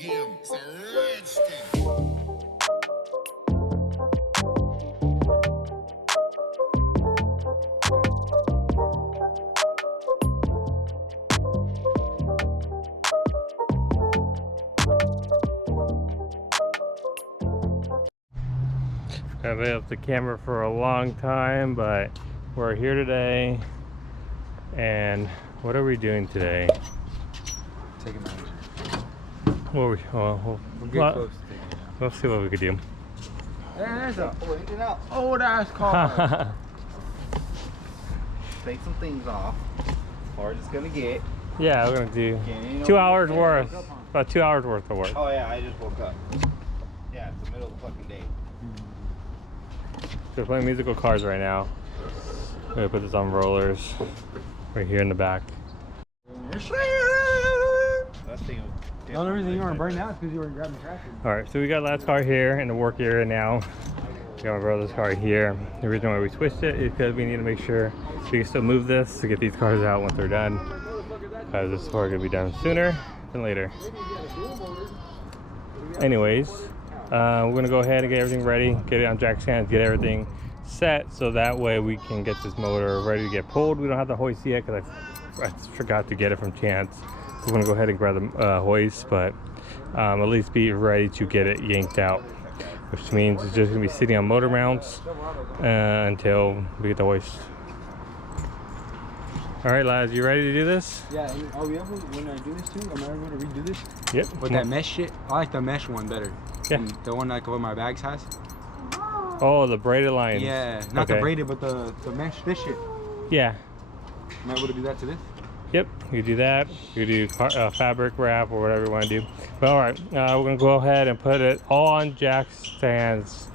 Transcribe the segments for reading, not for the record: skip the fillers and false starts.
I've been up the camera for a long time, but we're here today. And what are we doing today? Taking my Well, we'll get close to taking it out. We'll see what we could do. There's a old ass car. Take some things off. Or just gonna get. Yeah, we're gonna do 2 hours worth. About 2 hours worth of work. Oh yeah, I just woke up. Yeah, it's the middle of the fucking day. So we're playing musical cars right now. We're gonna put this on rollers right here in the back. The only reason you weren't burning out is because you were grabbing trash. Alright, so we got Lad's car here in the work area now. We got my brother's car here. The reason why we switched it is because we need to make sure we can still move this to get these cars out once they're done. Because this car gonna be done sooner than later. Anyways, we're gonna go ahead and get everything ready, get it on jack stands, get everything set so that way we can get this motor ready to get pulled. We don't have the hoist yet because I forgot to get it from Chance. We're gonna go ahead and grab the hoist, but at least be ready to get it yanked out, which means it's just gonna be sitting on motor mounts until we get the hoist. All right, lads, you ready to do this? Yeah, are we able, when I do this too, am I able to redo this? Yep. With that mesh shit? I like the mesh one better. Yeah. The one like what my bags has? Oh, the braided lines. Yeah, not the braided, but the mesh, this shit. Yeah. Am I able to do that to this? Yep, you do that. You do fabric wrap or whatever you want to do. But all right, we're gonna go ahead and put it all on jack stands,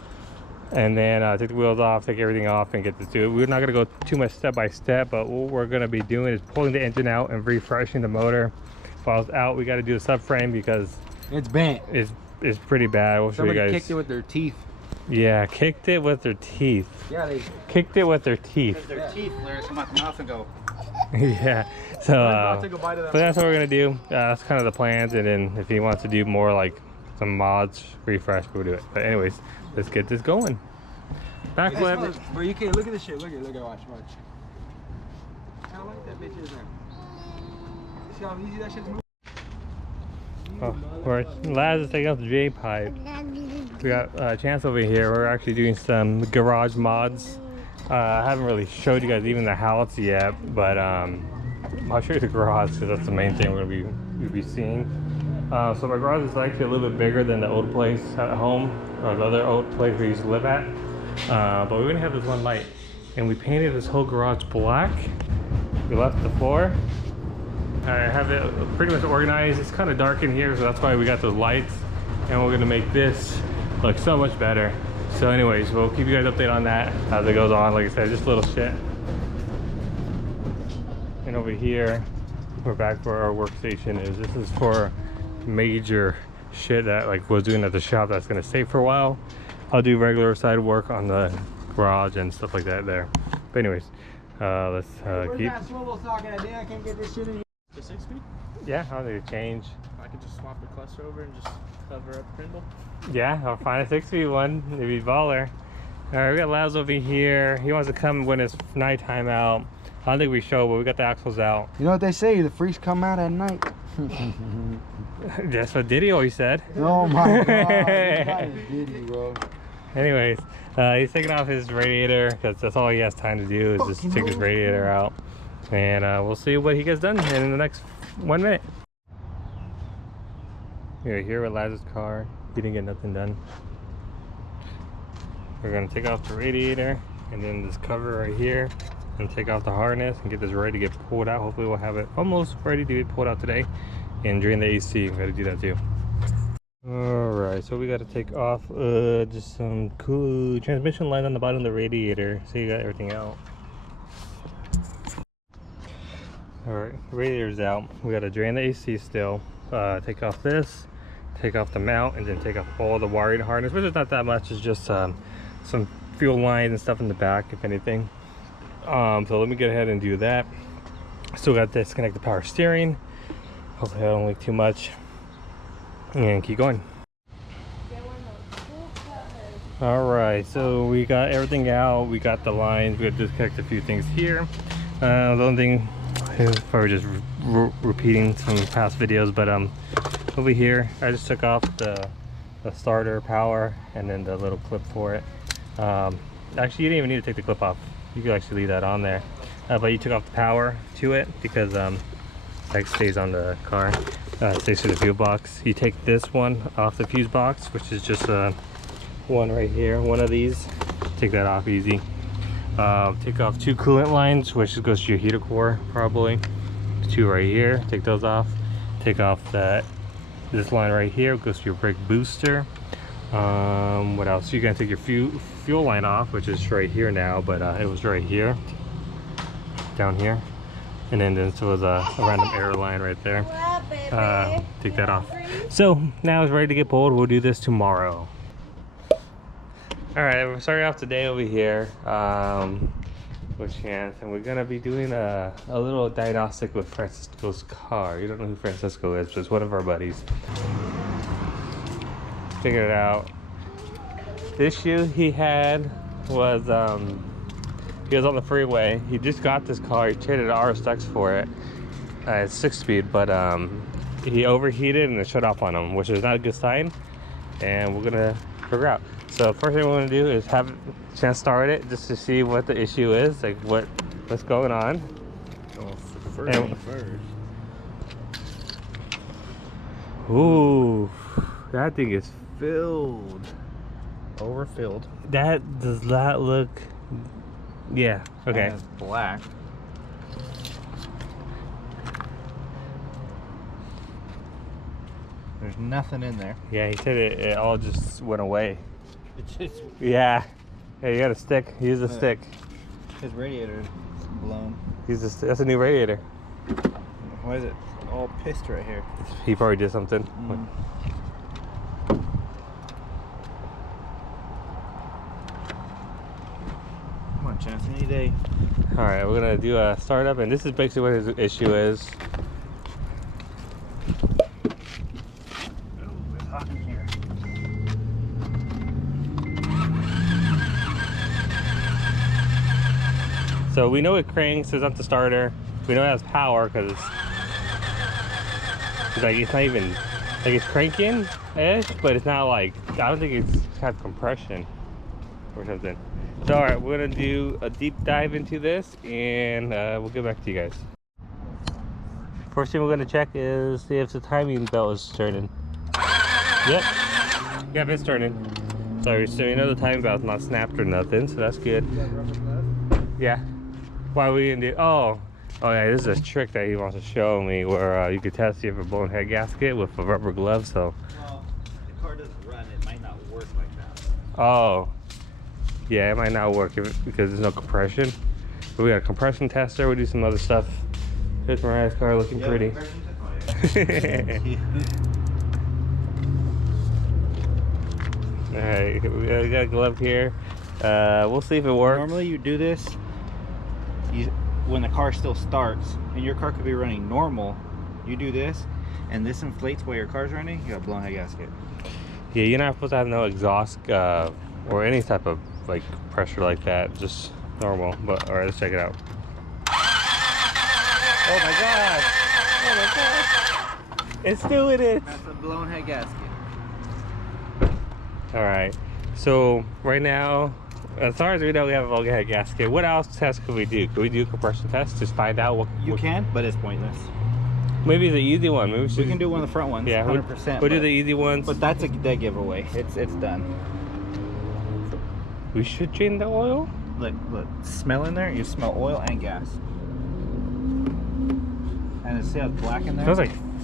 and then take the wheels off, take everything off, and get to do it. We're not gonna go too much step by step, but what we're gonna be doing is pulling the engine out and refreshing the motor. While it's out, we got to do the subframe because it's bent. It's pretty bad. We'll show you guys. Somebody kicked it with their teeth. Yeah, kicked it with their teeth. Yeah, they kicked it with their teeth. Their teeth literally come out the mouth and go. Yeah, so but that's what we're gonna do. That's kind of the plans, and then if he wants to do more like some mods, refresh, we'll do it. But anyways, let's get this going. Backflip. Bro, you can't look at this shit. Look at watch. I like that bitch is there. See how easy that shit's moving? Oh, Laz is taking off the J pipe. We got Chance over here. We're actually doing some garage mods. I haven't really showed you guys even the house yet, but I'll show you the garage because that's the main thing we're gonna be seeing. So my garage is actually a little bit bigger than the old place at home, or the other old place we used to live at. But we're gonna have this one light, and we painted this whole garage black. We left the floor. I have it pretty much organized. It's kind of dark in here, so that's why we got those lights, and we're gonna make this look so much better. So anyways, we'll keep you guys updated on that as it goes on. Like I said, just a little shit. And over here, we're back where our workstation is. This is for major shit that like was doing at the shop that's gonna stay for a while. I'll do regular side work on the garage and stuff like that there. But anyways, let's keep. That swivel socket? I can't get this shit in here. The 6-speed? Yeah, I don't think it changed. I could just swap the cluster over and just cover up the Prindle. Yeah, I'll find a 6-speed one. It'd be baller. All right, we got Laz over here. He wants to come when it's nighttime out. I don't think we show, but we got the axles out. You know what they say? The freaks come out at night. That's what Diddy always said. Oh my god, Diddy, bro. Anyways, he's taking off his radiator because that's all he has time to do is just take his radiator out. And we'll see what he gets done in the next 1 minute. We're here with Laz's car. He didn't get nothing done. We're gonna take off the radiator and then this cover right here and take off the harness and get this ready to get pulled out. Hopefully we'll have it almost ready to get pulled out today. And drain the AC, we gotta do that too. Alright, so we gotta take off just some cool transmission lines on the bottom of the radiator so you got everything out. Alright, radiator's out. We gotta drain the AC still. Take off this, take off the mount, and then take off all the wiring harness, which is not that much. It's just some fuel lines and stuff in the back, if anything. So let me get ahead and do that. Still got to disconnect the power steering. Hopefully I don't leak too much. and keep going. All right, so we got everything out. We got the lines. We got to disconnect a few things here. The only thing is probably just repeating some past videos, but over here I just took off the starter power and then the little clip for it. Actually, you didn't even need to take the clip off. You could actually leave that on there, but you took off the power to it because that stays on the car. Stays to the fuel box. You take this one off the fuse box, which is just one right here, one of these. Take that off easy. Take off 2 coolant lines, which goes to your heater core probably. 2 right here, take those off. Take off this line right here, goes to your brake booster. What else? You're gonna take your fuel line off, which is right here now, but it was right here, down here. And then this was a random error line right there. Take that off. So now it's ready to get pulled. We'll do this tomorrow. All right, we're starting off today over here with Chance, and we're gonna be doing a little diagnostic with Francisco's car. You don't know who Francisco is, but it's one of our buddies. Figured it out. The issue he had was he was on the freeway. He just got this car. He traded RSX for it. It's 6-speed, but he overheated and it shut off on him, which is not a good sign. And we're gonna figure out. So first thing we're gonna do is have Chance start it just to see what the issue is, like what's going on. Oh, first. Ooh, that thing is filled. Overfilled. That does not look. Yeah. Okay. And it's black. There's nothing in there. Yeah, he said it all just went away. It's just Yeah. Hey, you got a stick. Use a stick. his radiator is blown. That's a new radiator. Why is it all pissed right here? He probably did something. Come on, Chance, any day. All right, we're gonna do a startup, and this is basically what his issue is. It's hot in here. So we know it cranks, it's not the starter. We know it has power because it's not even like it's cranking ish, but it's not like, I don't think it's had compression or something. So all right, we're gonna do a deep dive into this, and we'll get back to you guys. First thing we're gonna check is see if the timing belt is turning. Yep, it's turning. So you know the timing belt's not snapped or nothing, so that's good. Yeah. Why we didn't do? Oh yeah, this is a trick that he wants to show me where you could test if a blown head gasket with a rubber glove. So. Well, the car doesn't run. It might not work like that. Oh. Yeah, it might not work because there's no compression. But we got a compression tester. We do some other stuff. Here's Mariah's car looking pretty. All right, we got a glove here. We'll see if it works. Normally you do this when the car still starts, and your car could be running normal. You do this, and this inflates while your car's running. You got a blown head gasket. Yeah, you're not supposed to have no exhaust or any type of like pressure like that. Just normal. But all right, let's check it out. Oh my god! Oh my god! It's doing it. That's a blown head gasket. All right. So right now, as far as we know, we have a blown head gasket. What else test could we do? Could we do a compression test? Just find out what You can, but it's pointless. Maybe the easy one. Maybe We can do one of the front ones. Yeah, 100%. We'll do the easy ones. But that's a dead giveaway. It's done. We should change the oil. Look, smell in there. You smell oil and gas. And it says black in there. Smells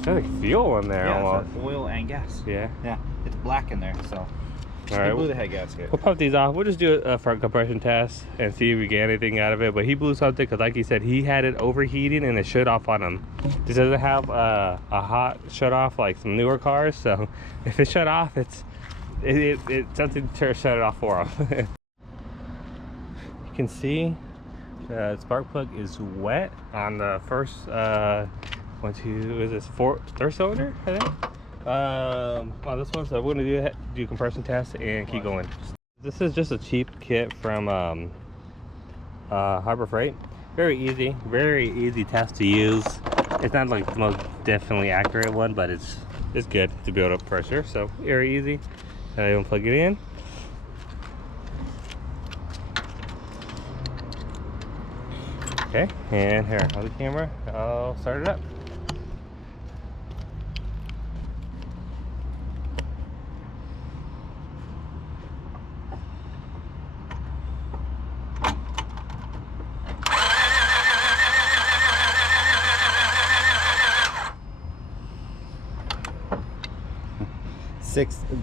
like fuel in there yeah, almost. it's oil and gas. Yeah. Yeah, it's black in there. So. All right. He blew the head gasket. We'll pop these off. We'll just do a front compression test and see if we get anything out of it. But he blew something because, like he said, he had it overheating and it shut off on him. This doesn't have a hot shut off like some newer cars. So if it shut off, it's something to shut it off for him. You can see the spark plug is wet on the first third cylinder, I think. On this one, so we're gonna do compression test and keep going. This is just a cheap kit from Harbor Freight. Very easy test to use. It's not like the most definitely accurate one, but it's good to build up pressure. So very easy. And I even plug it in. Okay, and here on the camera, I'll start it up.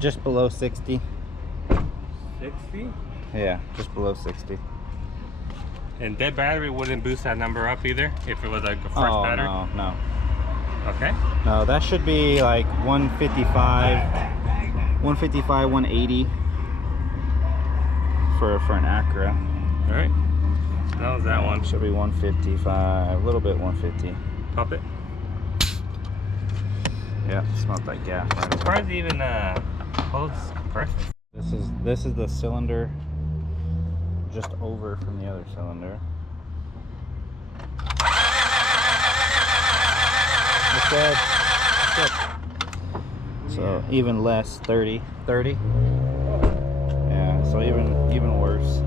Just below 60. 60? Yeah, just below 60. And that battery wouldn't boost that number up either if it was like a fresh battery? No. Okay. No, that should be like 155, 180 for an Acura. All right. That was that one. Should be 155, a little bit 150. Pop it. Yeah, smelled like gas. Right? Surprised it even holds compressor. This is the cylinder just over from the other cylinder. That's good. So even less, 30. Yeah, so even worse.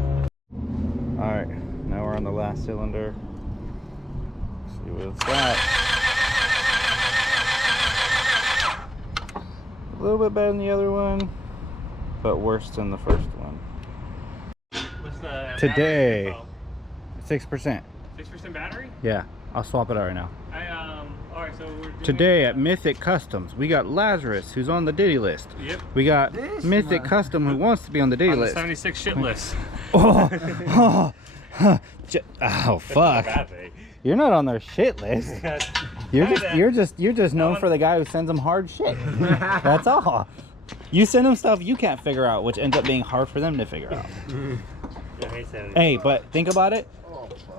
All right, now we're on the last cylinder. Let's see what it's got. A little bit better than the other one, but worse than the first one. What's the Today, battery 6%. 6% battery? Yeah, I'll swap it out right now. All right, so we're doing Today at Mythic Customs, we got Lazarus, who's on the Diddy list. Yep. We got Mythic Custom, who wants to be on the Diddy on the list. 76 shit list. Oh, fuck! Bad thing. You're not on their shit list. You're just known for the guy who sends them hard shit. That's all. You send them stuff you can't figure out, which ends up being hard for them to figure out. Hey, but think about it.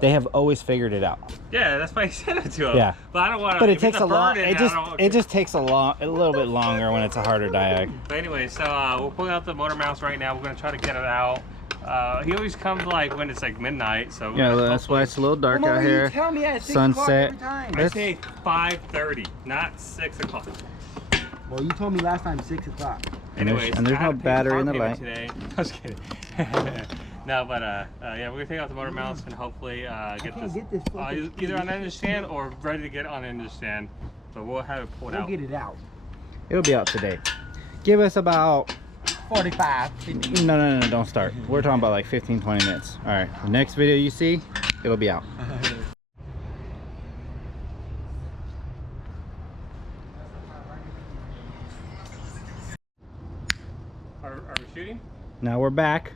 They have always figured it out. Yeah, that's why I sent it to him. Yeah. But I don't want to. But it takes a long. It just takes a little bit longer when it's a harder diag. But anyway, so we're pulling out the motor mounts right now. We're gonna try to get it out. He always comes like when it's like midnight. So Yeah, that's why it's a little dark out here. Tell me at 6 Sunset. o'clock every time. I say 5:30, not 6 o'clock. Well, you told me last time 6 o'clock. Anyways, and there's I had no to pay battery in car the payment light. today. I was kidding. No, but yeah, we're gonna take out the motor mounts and hopefully get this either on end stand or ready to get on end stand. So we'll have it pulled out. We'll get it out. It'll be out today. Give us about 45, 50. No, don't start. We're talking about like 15, 20 minutes. All right, the next video you see, it'll be out. Are we shooting? Now we're back.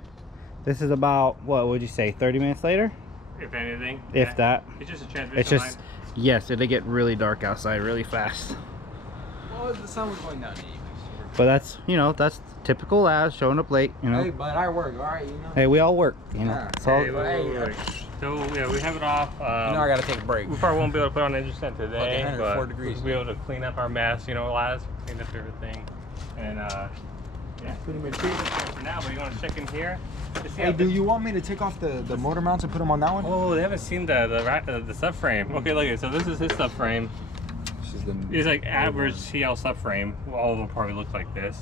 This is about, what would you say, 30 minutes later? If anything. If yeah. that. It's just a transmission It's just, line. yes, it'll get really dark outside really fast. Well, the sun was going down anyway. But that's, you know, that's typical Laz showing up late, you know. Hey, but I work, all right, you know. Hey, we all work, you know. Yeah. It's all, Hey, wait. So yeah, we have it off. You know I gotta take a break. We probably won't be able to put on engine set today, Okay, but 104 degrees. we'll be able to clean up our mess, you know, last clean up everything, and yeah, Pretty much it. for now. But you want to check in here? To see Hey, how do you want me to take off the motor mounts and put them on that one? Oh, they haven't seen the subframe. Okay, look at so this is his subframe. This is the It's like average TL subframe. All of them probably look like this.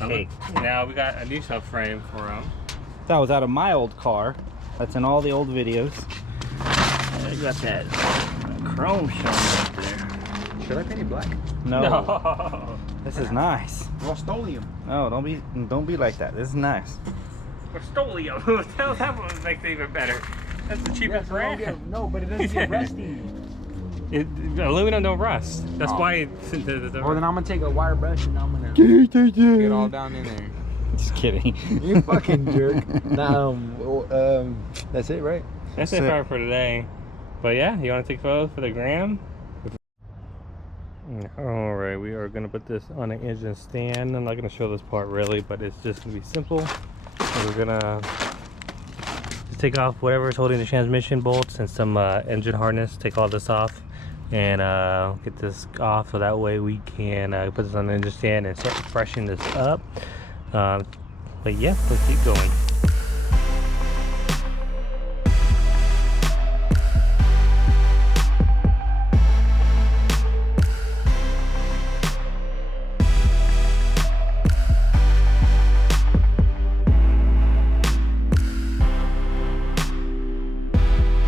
Now we got a new subframe for him. that was out of my old car. That's in all the old videos. I got that chrome showing up there. Should I paint it black? No. This is nice. Rust-Oleum. No, don't be like that. This is nice. Rust-Oleum. Tell that one makes it even better. That's the cheapest brand. No, but it doesn't get rusty. Aluminum don't rust. That's Oh. why. Well, then I'm gonna take a wire brush and I'm gonna get all down in there. Just kidding. You fucking jerk. Nah, that's it, right? That's it for today. But yeah, you want to take photos for the gram? All right, we are gonna put this on an engine stand. I'm not gonna show this part really, but it's just gonna be simple. So we're gonna just take off whatever is holding the transmission bolts and some engine harness. Take all this off. and get this off so that way we can put this on the stand and start freshening this up. But yeah, let's keep going.